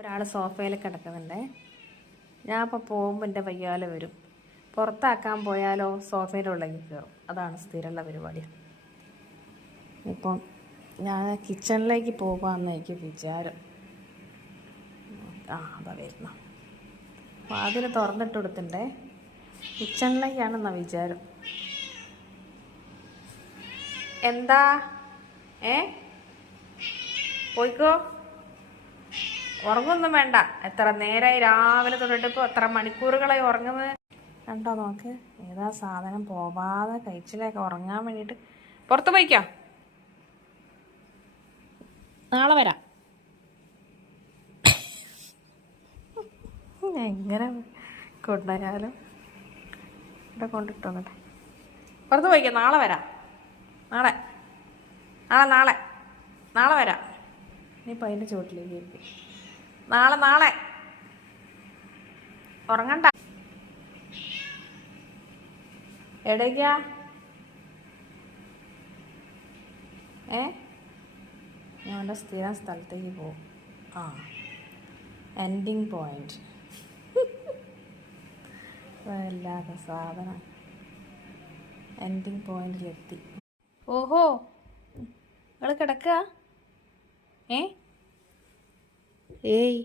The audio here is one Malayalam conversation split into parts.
ഒരാൾ സോഫയിൽ കിടക്കുന്നുണ്ടേ. ഞാൻ അപ്പോൾ പോകുമ്പോൾ എൻ്റെ വയ്യാലെ വരും. പുറത്താക്കാൻ പോയാലോ സോഫയുടെ ഉള്ളിലേക്ക് കയറും. അതാണ് സ്ഥിരമുള്ള പരിപാടി. ഇപ്പം ഞാൻ കിച്ചണിലേക്ക് പോകാമെന്ന് എനിക്ക് വിചാരം. അതാ വരുന്ന വാതിൽ തുറന്നിട്ട് കൊടുത്തിട്ടുണ്ടേ. കിച്ചണിലേക്കാണെന്നാ വിചാരം. എന്താ പോയിക്കോ, ഉറങ്ങൊന്നും വേണ്ട. എത്ര നേരമായി രാവിലെ തൊട്ടിട്ട് ഇപ്പോൾ എത്ര മണിക്കൂറുകളായി ഉറങ്ങുന്നത് കണ്ടോ? നോക്ക്, ഏതാ സാധനം പോവാതെ കഴിച്ചിലേക്ക് ഉറങ്ങാൻ വേണ്ടിയിട്ട് പുറത്ത് പോയിക്കോ. നാളെ വരാം. എങ്ങനെ കൊണ്ടുവരാലും ഇവിടെ കൊണ്ടിട്ടോട്ടെ. പുറത്ത് പോയിക്കോ, നാളെ വരാം. നാളെ നാളെ നാളെ നാളെ വരാം. ഇനിയിപ്പോൾ അതിൻ്റെ ചുവട്ടിലേക്ക് ഇരിക്കും. നാളെ ഉറങ്ങണ്ട. എവിടേക്കാ? ഞാൻ എൻ്റെ സ്ഥിരം സ്ഥലത്തേക്ക് പോകും. Ending point. വല്ലാത്ത സാധനം. എൻഡിങ് പോയിന്റിലെത്തി. ഓഹോ, നിങ്ങൾ കിടക്കുക? ഏയ്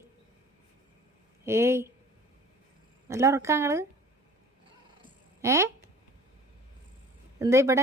നല്ല ഉറക്കാ നിങ്ങൾ? എന്താ ഇവിടെ?